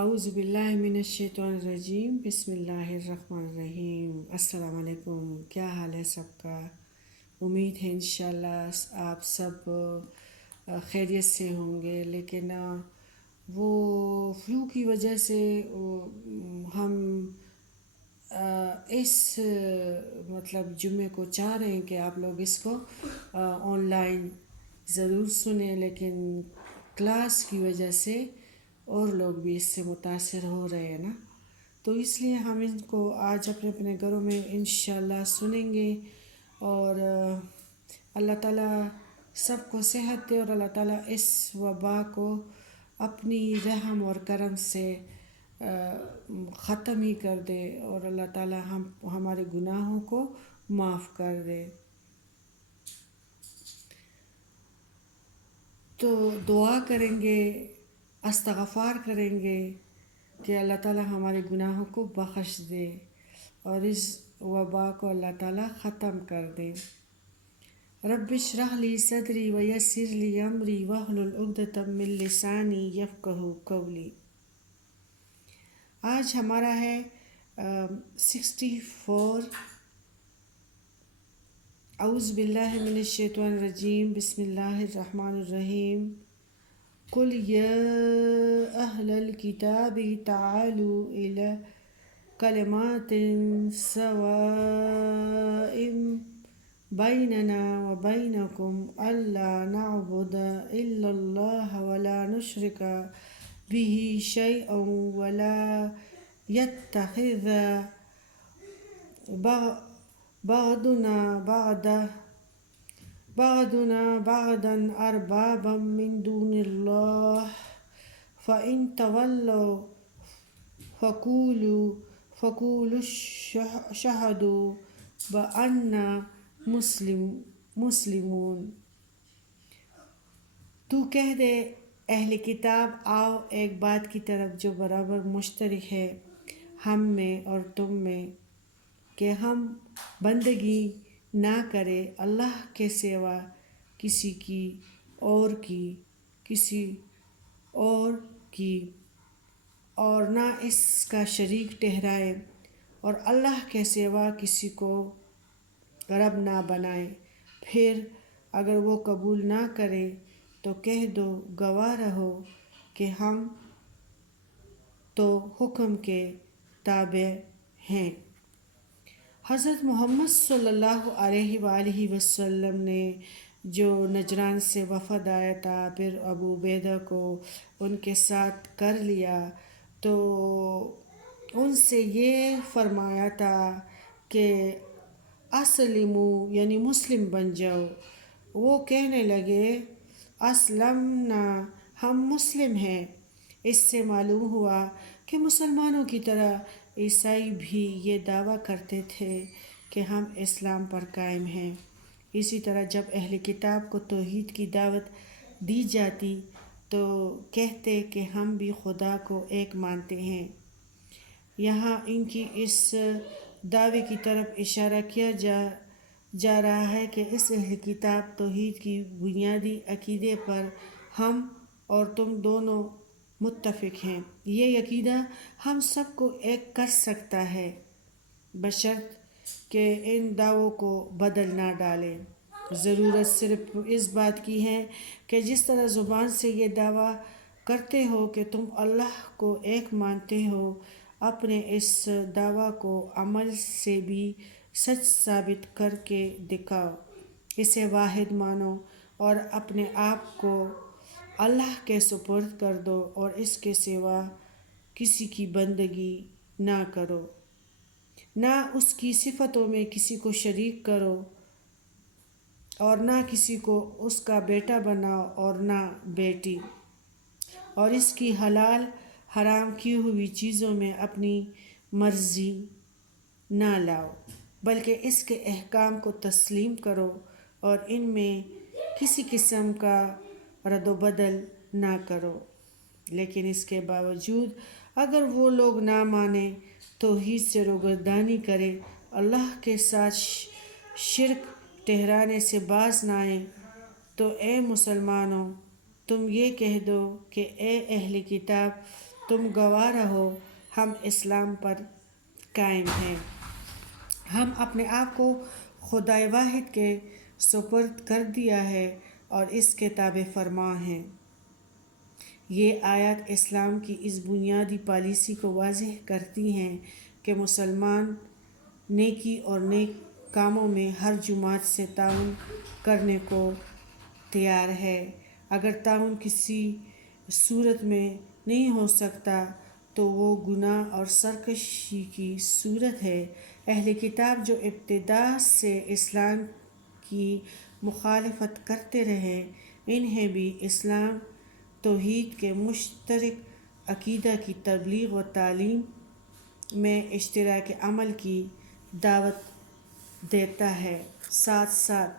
اعوذ باللہ من الشیطان الرجیم، بسم اللہ الرحمن الرحیم۔ السلام علیکم، کیا حال ہے سب کا؟ امید ہے انشاءاللہ آپ سب خیریت سے ہوں گے، لیکن وہ فلو کی وجہ سے ہم اس مطلب جمعے کو چاہ رہے ہیں کہ آپ لوگ اس کو آن لائن ضرور سنیں، لیکن کلاس کی وجہ سے اور لوگ بھی اس سے متاثر ہو رہے ہیں نا، تو اس لیے ہم ان کو آج اپنے اپنے گھروں میں انشاءاللہ سنیں گے۔ اور اللہ تعالیٰ سب کو صحت دے، اور اللہ تعالیٰ اس وبا کو اپنی رحم اور کرم سے ختم ہی کر دے، اور اللہ تعالیٰ ہمارے گناہوں کو معاف کر دے۔ تو دعا کریں گے، استغفار کریں گے کہ اللہ تعالیٰ ہمارے گناہوں کو بخش دے اور اس وبا کو اللہ تعالیٰ ختم کر دے۔ رب اشرح لی صدری ویسر لی امری واحلل عقدۃ من لسانی یفقہوا قولی۔ آج ہمارا ہے 64۔ اعوذ باللہ من الشیطان الرجیم، بسم اللہ الرحمن الرحیم۔ قل یا اہل الکتاب تعالوا الی کلمات سواء بیننا وبینکم الا نعبد الا اللہ ولا نشرک بہ شیئا ولا یتخذ بعضنا بعضا اربابا من دون اللہ فإن تولوا فقولوا اشہدوا بأننا مسلمون۔ تو کہہ دے اہل کتاب، آؤ ایک بات کی طرف جو برابر مشترک ہے ہم میں اور تم میں، کہ ہم بندگی نہ کرے اللہ کے سوا کسی اور کی اور نہ اس کا شریک ٹھہرائے، اور اللہ کے سوا کسی کو رب نہ بنائے۔ پھر اگر وہ قبول نہ کرے تو کہہ دو، گواہ رہو کہ ہم تو حکم کے تابع ہیں۔ حضرت محمد صلی اللہ علیہ وآلہ وسلم نے جو نجران سے وفد آیا تھا، پھر ابو عبیدہ کو ان کے ساتھ کر لیا، تو ان سے یہ فرمایا تھا کہ اسلموا، یعنی مسلم بن جاؤ۔ وہ کہنے لگے اسلمنا، ہم مسلم ہیں۔ اس سے معلوم ہوا کہ مسلمانوں کی طرح عیسائی بھی یہ دعویٰ کرتے تھے کہ ہم اسلام پر قائم ہیں۔ اسی طرح جب اہل کتاب کو توحید کی دعوت دی جاتی تو کہتے کہ ہم بھی خدا کو ایک مانتے ہیں۔ یہاں ان کی اس دعوے کی طرف اشارہ کیا جا رہا ہے کہ اس اہل کتاب توحید کی بنیادی عقیدے پر ہم اور تم دونوں متفق ہیں۔ یہ عقیدہ ہم سب کو ایک کر سکتا ہے، بشرط کہ ان دعووں کو بدل نہ ڈالیں۔ ضرورت صرف اس بات کی ہے کہ جس طرح زبان سے یہ دعویٰ کرتے ہو کہ تم اللہ کو ایک مانتے ہو، اپنے اس دعویٰ کو عمل سے بھی سچ ثابت کر کے دکھاؤ۔ اسے واحد مانو اور اپنے آپ کو اللہ کے سپرد کر دو، اور اس کے سوا کسی کی بندگی نہ کرو، نہ اس کی صفتوں میں کسی کو شریک کرو، اور نہ کسی کو اس کا بیٹا بناؤ اور نہ بیٹی، اور اس کی حلال حرام کی ہوئی چیزوں میں اپنی مرضی نہ لاؤ، بلکہ اس کے احکام کو تسلیم کرو اور ان میں کسی قسم کا رد و بدل نہ کرو۔ لیکن اس کے باوجود اگر وہ لوگ نہ مانیں، توحید سے روگردانی کریں، اللہ کے ساتھ شرک ٹھہرانے سے باز نہ آئیں، تو اے مسلمانوں، تم یہ کہہ دو کہ اے اہل کتاب، تم گواہ رہو ہم اسلام پر قائم ہیں۔ ہم اپنے آپ کو خدائے واحد کے سپرد کر دیا ہے اور اس کے تابع فرما ہیں۔ یہ آیات اسلام کی اس بنیادی پالیسی کو واضح کرتی ہیں کہ مسلمان نیکی اور نیک کاموں میں ہر جماعت سے تعاون کرنے کو تیار ہے۔ اگر تعاون کسی صورت میں نہیں ہو سکتا تو وہ گناہ اور سرکشی کی صورت ہے۔ اہل کتاب جو ابتدا سے اسلام کی مخالفت کرتے رہے، انہیں بھی اسلام توحید کے مشترک عقیدہ کی تبلیغ و تعلیم میں اشتراک عمل کی دعوت دیتا ہے۔ ساتھ ساتھ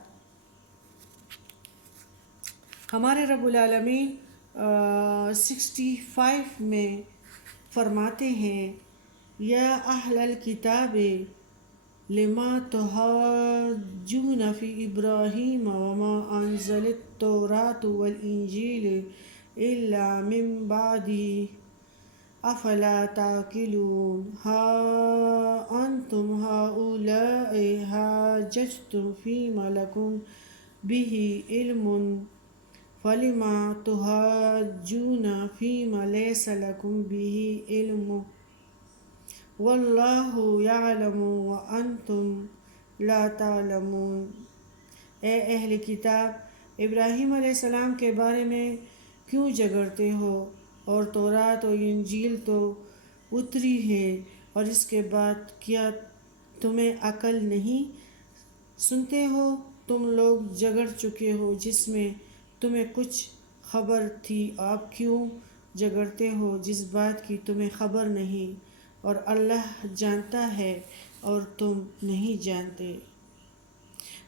ہمارے رب العالمین 65 میں فرماتے ہیں یا اہل الکتاب لما تحاجون فی ابراہیم وما انزلت التوراۃ والانجیل الا من بعدہ افلا تعقلون ہا انتم ہؤلاء حاججتم فیما لکم بہ علم فلم تحاجون فیما لیس لکم بہ علم واللہ یعلم وانتم لا تعلمون۔ اے اہل کتاب، ابراہیم علیہ السلام کے بارے میں کیوں جھگڑتے ہو؟ اور تورات و انجیل تو اتری ہے، اور اس کے بعد کیا تمہیں عقل نہیں؟ سنتے ہو تم لوگ جھگڑ چکے ہو جس میں تمہیں کچھ خبر تھی، اب کیوں جھگڑتے ہو جس بات کی تمہیں خبر نہیں؟ اور اللہ جانتا ہے اور تم نہیں جانتے۔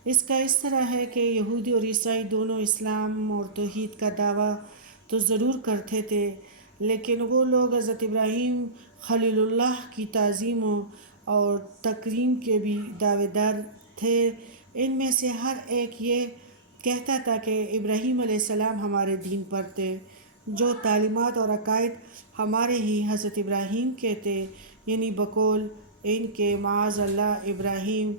اس کا اس طرح ہے کہ یہودی اور عیسائی دونوں اسلام اور توحید کا دعویٰ تو ضرور کرتے تھے، لیکن وہ لوگ حضرت ابراہیم خلیل اللہ کی تعظیم اور تکریم کے بھی دعوے دار تھے۔ ان میں سے ہر ایک یہ کہتا تھا کہ ابراہیم علیہ السلام ہمارے دین پر تھے، جو تعلیمات اور عقائد ہمارے ہی حضرت ابراہیم کے تھے، یعنی بقول ان کے معاذ اللہ ابراہیم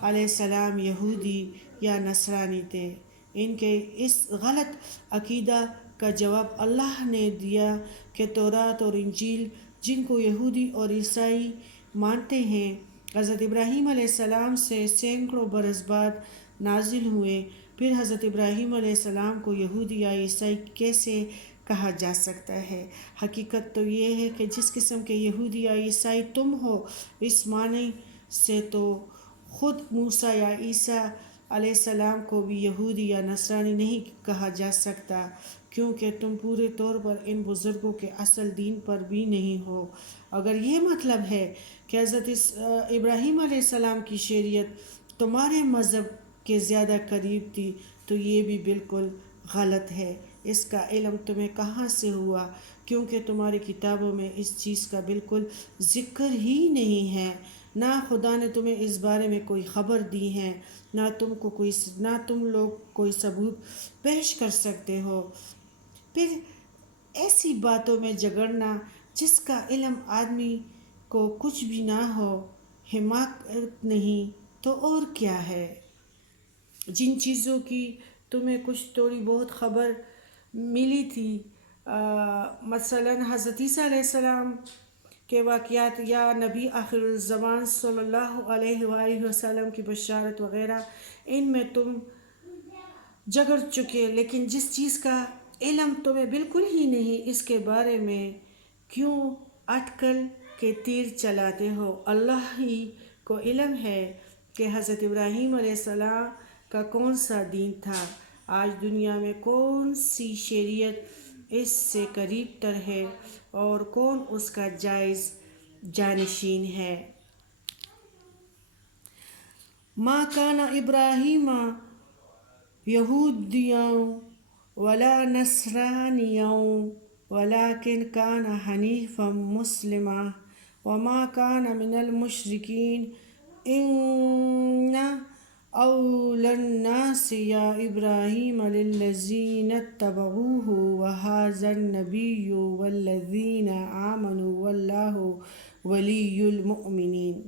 علیہ السلام یہودی یا نصرانی تھے۔ ان کے اس غلط عقیدہ کا جواب اللہ نے دیا کہ تورات اور انجیل جن کو یہودی اور عیسائی مانتے ہیں، حضرت ابراہیم علیہ السلام سے سینکڑوں برس بعد نازل ہوئے۔ پھر حضرت ابراہیم علیہ السلام کو یہودی یا عیسائی کیسے کہا جا سکتا ہے؟ حقیقت تو یہ ہے کہ جس قسم کے یہودی یا عیسائی تم ہو، اس معنی سے تو خود موسیٰ یا عیسیٰ علیہ السلام کو بھی یہودی یا نصرانی نہیں کہا جا سکتا، کیونکہ تم پورے طور پر ان بزرگوں کے اصل دین پر بھی نہیں ہو۔ اگر یہ مطلب ہے کہ حضرت ابراہیم علیہ السلام کی شریعت تمہارے مذہب کے زیادہ قریب تھی تو یہ بھی بالکل غلط ہے۔ اس کا علم تمہیں کہاں سے ہوا؟ کیونکہ تمہاری کتابوں میں اس چیز کا بالکل ذکر ہی نہیں ہے، نہ خدا نے تمہیں اس بارے میں کوئی خبر دی ہے، نہ تم لوگ کوئی ثبوت پیش کر سکتے ہو۔ پھر ایسی باتوں میں جھگڑنا جس کا علم آدمی کو کچھ بھی نہ ہو، حماقت نہیں تو اور کیا ہے؟ جن چیزوں کی تمہیں کچھ تھوڑی بہت خبر ملی تھی، مثلاً حضرت عیسیٰ علیہ السلام کے واقعات یا نبی آخر الزمان صلی اللہ علیہ وآلہ وسلم کی بشارت وغیرہ، ان میں تم جھگڑ چکے، لیکن جس چیز کا علم تمہیں بالکل ہی نہیں، اس کے بارے میں کیوں اٹکل کے تیر چلاتے ہو؟ اللہ ہی کو علم ہے کہ حضرت ابراہیم علیہ السلام کا کون سا دین تھا، آج دنیا میں کون سی شریعت اس سے قریب تر ہے اور کون اس کا جائز جانشین ہے۔ ما کان ابراہیم یہودیاً ولا نصرانیاً ولکن کان حنیفاً مسلما وما کان من المشرکین ان أولى الناس يا إبراهيم للذين اتبعوه وهذا النبي والذين آمنوا والله ولی المؤمنین۔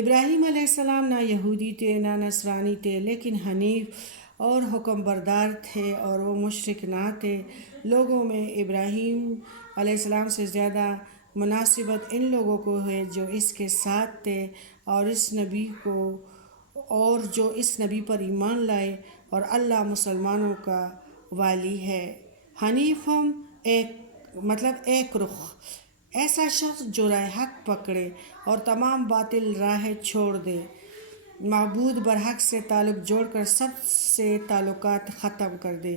ابراہیم علیہ السلام نہ یہودی تھے نہ نصرانی تھے، لیکن حنیف اور حکم بردار تھے، اور وہ مشرک نہ تھے۔ لوگوں میں ابراہیم علیہ السلام سے زیادہ مناسبت ان لوگوں کو ہے جو اس کے ساتھ تھے اور جو اس نبی پر ایمان لائے، اور اللہ مسلمانوں کا والی ہے۔ حنیفم ایک رخ، ایسا شخص جو راہ حق پکڑے اور تمام باطل راہیں چھوڑ دے، معبود برحق سے تعلق جوڑ کر سب سے تعلقات ختم کر دے۔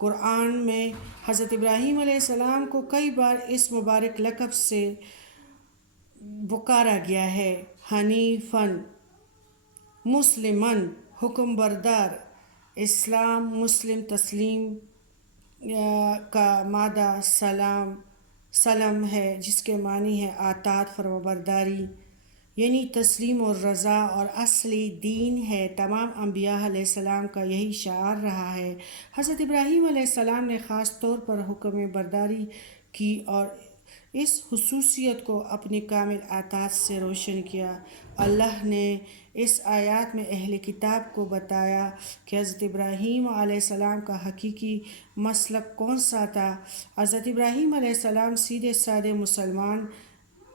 قرآن میں حضرت ابراہیم علیہ السلام کو کئی بار اس مبارک لقب سے پکارا گیا ہے: حنیفاً، مسلماً، حکم بردار۔ اسلام مسلم تسلیم کا مادہ سلم ہے، جس کے معنی ہے اطاعت، فرمانبرداری، یعنی تسلیم اور رضا، اور اصلی دین ہے۔ تمام انبیاء علیہ السلام کا یہی شعار رہا ہے۔ حضرت ابراہیم علیہ السلام نے خاص طور پر حکم برداری کی اور اس خصوصیت کو اپنی کامل اطاعت سے روشن کیا۔ اللہ نے اس آیات میں اہل کتاب کو بتایا کہ حضرت ابراہیم علیہ السلام کا حقیقی مسلک کون سا تھا۔ حضرت ابراہیم علیہ السلام سیدھے سادے مسلمان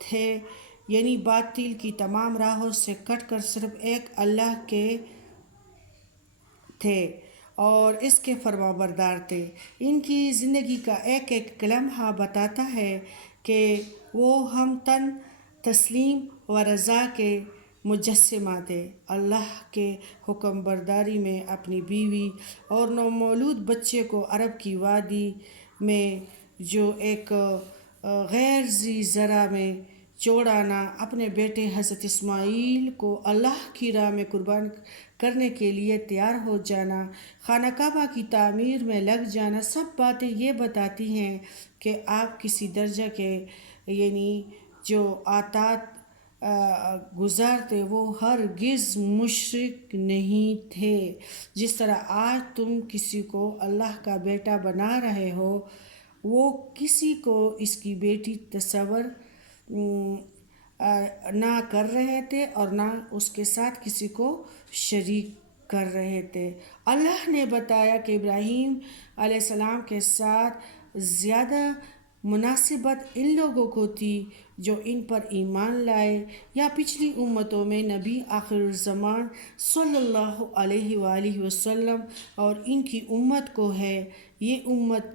تھے، یعنی باطل کی تمام راہوں سے کٹ کر صرف ایک اللہ کے تھے اور اس کے فرمانبردار تھے۔ ان کی زندگی کا ایک ایک لمحہ بتاتا ہے کہ وہ ہم تن تسلیم و رضا کے مجسمہ تھے۔ اللہ کے حکم برداری میں اپنی بیوی اور نومولود بچے کو عرب کی وادی میں جو ایک غیر ذی زرع میں چھوڑانا، اپنے بیٹے حضرت اسماعیل کو اللہ کی راہ میں قربان کرنے کے لیے تیار ہو جانا، خانہ کعبہ کی تعمیر میں لگ جانا، سب باتیں یہ بتاتی ہیں کہ آپ کسی درجہ کے، یعنی جو اطاعت گزار تھے، وہ ہرگز مشرک نہیں تھے۔ جس طرح آج تم کسی کو اللہ کا بیٹا بنا رہے ہو، وہ کسی کو اس کی بیٹی تصور نہ کر رہے تھے اور نہ اس کے ساتھ کسی کو شریک کر رہے تھے۔ اللہ نے بتایا کہ ابراہیم علیہ السلام کے ساتھ زیادہ مناسبت ان لوگوں کو تھی جو ان پر ایمان لائے یا پچھلی امتوں میں نبی آخر الزمان صلی اللہ علیہ وآلہ وسلم اور ان کی امت کو ہے۔ یہ امت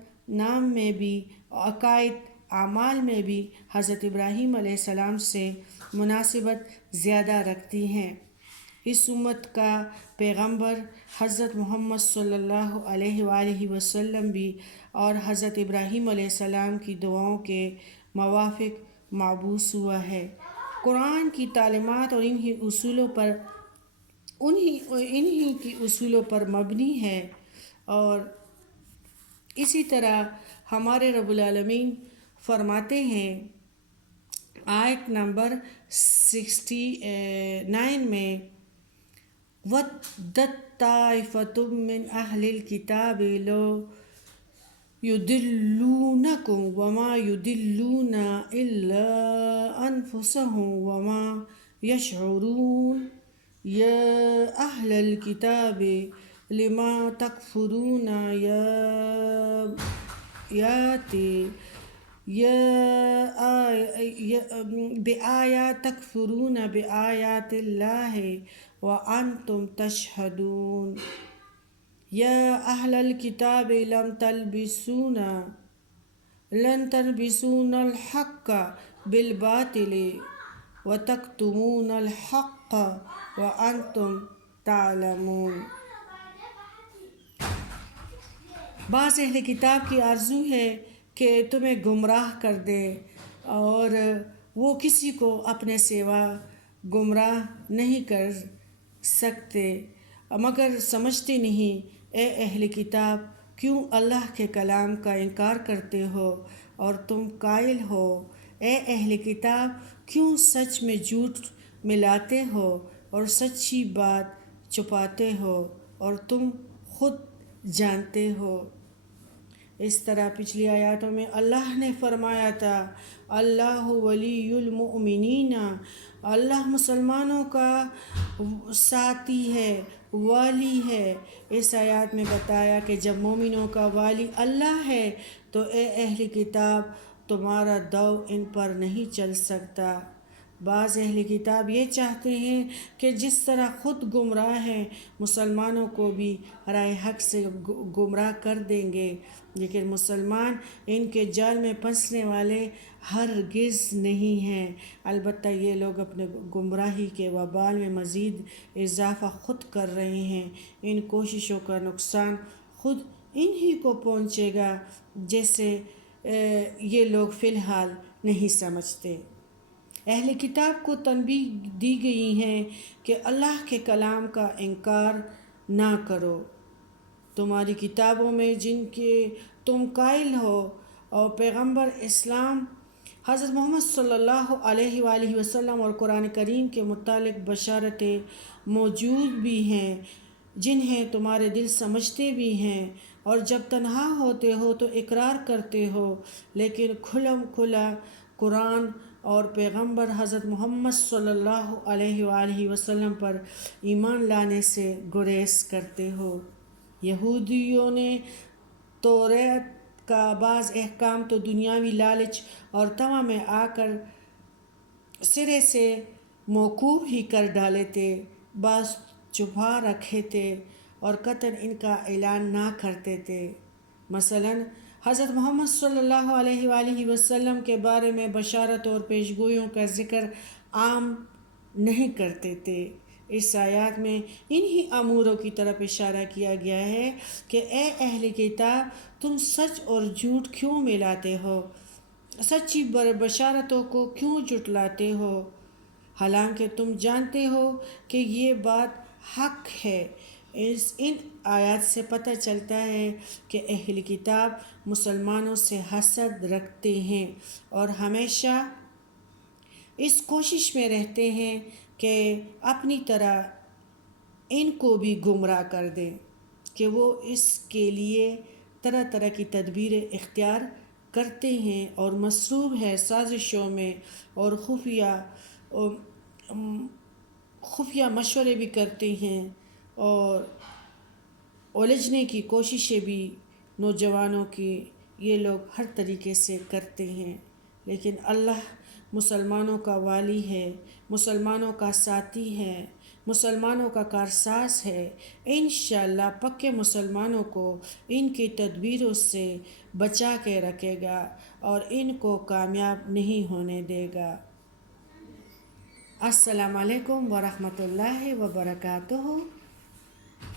نام میں بھی، عقائد، اعمال میں بھی حضرت ابراہیم علیہ السلام سے مناسبت زیادہ رکھتی ہیں۔ اس امت کا پیغمبر حضرت محمد صلی اللہ علیہ وآلہ وسلم بھی، اور حضرت ابراہیم علیہ السلام کی دعاؤں کے موافق مبعوث ہوا ہے۔ قرآن کی تعلیمات اور انہی کی اصولوں پر مبنی ہے، اور اسی طرح ہمارے رب العالمین فرماتے ہیں آیت نمبر 69 میں: وَدَّتْ طَائِفَةٌ مِّنْ أَهْلِ الْكِتَابِ لَوْ يُضِلُّونَكُمْ وَمَا يُضِلُّونَ إِلَّا أَنفُسَهُمْ وَمَا يَشْعُرُونَ يَا أَهْلَ الْكِتَابِ لِمَ تَكْفُرُونَ بِآيَاتِ اللَّهِ وَأَنْتُمْ تَشْهَدُونَ يَا أَهْلَ الْكِتَابِ لَمْ تَلْبِسُوا الْحَقَّ بِالْبَاطِلِ وَتَكْتُمُونَ الْحَقَّ وَأَنْتُمْ تَعْلَمُونَ۔ بعض اہل کتاب کی آرزو ہے کہ تمہیں گمراہ کر دے، اور وہ کسی کو اپنے سوا گمراہ نہیں کر سکتے، مگر سمجھتے نہیں۔ اے اہل کتاب، کیوں اللہ کے کلام کا انکار کرتے ہو اور تم قائل ہو؟ اے اہل کتاب، کیوں سچ میں جھوٹ ملاتے ہو اور سچی بات چھپاتے ہو اور تم خود جانتے ہو۔ اس طرح پچھلی آیاتوں میں اللہ نے فرمایا تھا اللہ ولی المؤمنین، اللہ مسلمانوں کا ساتھی ہے، والی ہے۔ اس آیات میں بتایا کہ جب مومنوں کا والی اللہ ہے تو اے اہل کتاب تمہارا دو ان پر نہیں چل سکتا۔ بعض اہل کتاب یہ چاہتے ہیں کہ جس طرح خود گمراہ ہیں مسلمانوں کو بھی راہ حق سے گمراہ کر دیں گے، لیکن مسلمان ان کے جال میں پھنسنے والے ہرگز نہیں ہیں۔ البتہ یہ لوگ اپنے گمراہی کے وبال میں مزید اضافہ خود کر رہے ہیں۔ ان کوششوں کا نقصان خود انہی کو پہنچے گا جیسے یہ لوگ فی الحال نہیں سمجھتے۔ اہل کتاب کو تنبیہ دی گئی ہے کہ اللہ کے کلام کا انکار نہ کرو۔ تمہاری کتابوں میں جن کے تم قائل ہو اور پیغمبر اسلام حضرت محمد صلی اللہ علیہ وآلہ وسلم اور قرآن کریم کے متعلق بشارتیں موجود بھی ہیں، جنہیں تمہارے دل سمجھتے بھی ہیں، اور جب تنہا ہوتے ہو تو اقرار کرتے ہو، لیکن کھلم کھلا قرآن اور پیغمبر حضرت محمد صلی اللہ علیہ وآلہ وسلم پر ایمان لانے سے گریز کرتے ہو۔ یہودیوں نے توریت کا بعض احکام تو دنیاوی لالچ اور طمع میں آ کر سرے سے موقوف ہی کر ڈالے تھے، بعض چھپا رکھے تھے اور قطعاً ان کا اعلان نہ کرتے تھے۔ مثلاً حضرت محمد صلی اللہ علیہ وآلہ وسلم کے بارے میں بشارت اور پیشگوئیوں کا ذکر عام نہیں کرتے تھے۔ اس آیات میں انہی اموروں کی طرف اشارہ کیا گیا ہے کہ اے اہل کتاب تم سچ اور جھوٹ کیوں ملاتے ہو، سچی بشارتوں کو کیوں جھٹلاتے ہو، حالانکہ تم جانتے ہو کہ یہ بات حق ہے۔ ان آیات سے پتہ چلتا ہے کہ اہل کتاب مسلمانوں سے حسد رکھتے ہیں اور ہمیشہ اس کوشش میں رہتے ہیں کہ اپنی طرح ان کو بھی گمراہ کر دیں، کہ وہ اس کے لیے طرح طرح کی تدبیریں اختیار کرتے ہیں اور مصروف ہے سازشوں میں، اور خفیہ مشورے بھی کرتے ہیں اور الجھنے کی کوششیں بھی نوجوانوں کی یہ لوگ ہر طریقے سے کرتے ہیں۔ لیکن اللہ مسلمانوں کا والی ہے، مسلمانوں کا ساتھی ہے، مسلمانوں کا کارساز ہے۔ انشاءاللہ پکے مسلمانوں کو ان کی تدبیروں سے بچا کے رکھے گا اور ان کو کامیاب نہیں ہونے دے گا۔ السلام علیکم ورحمۃ اللہ وبرکاتہ۔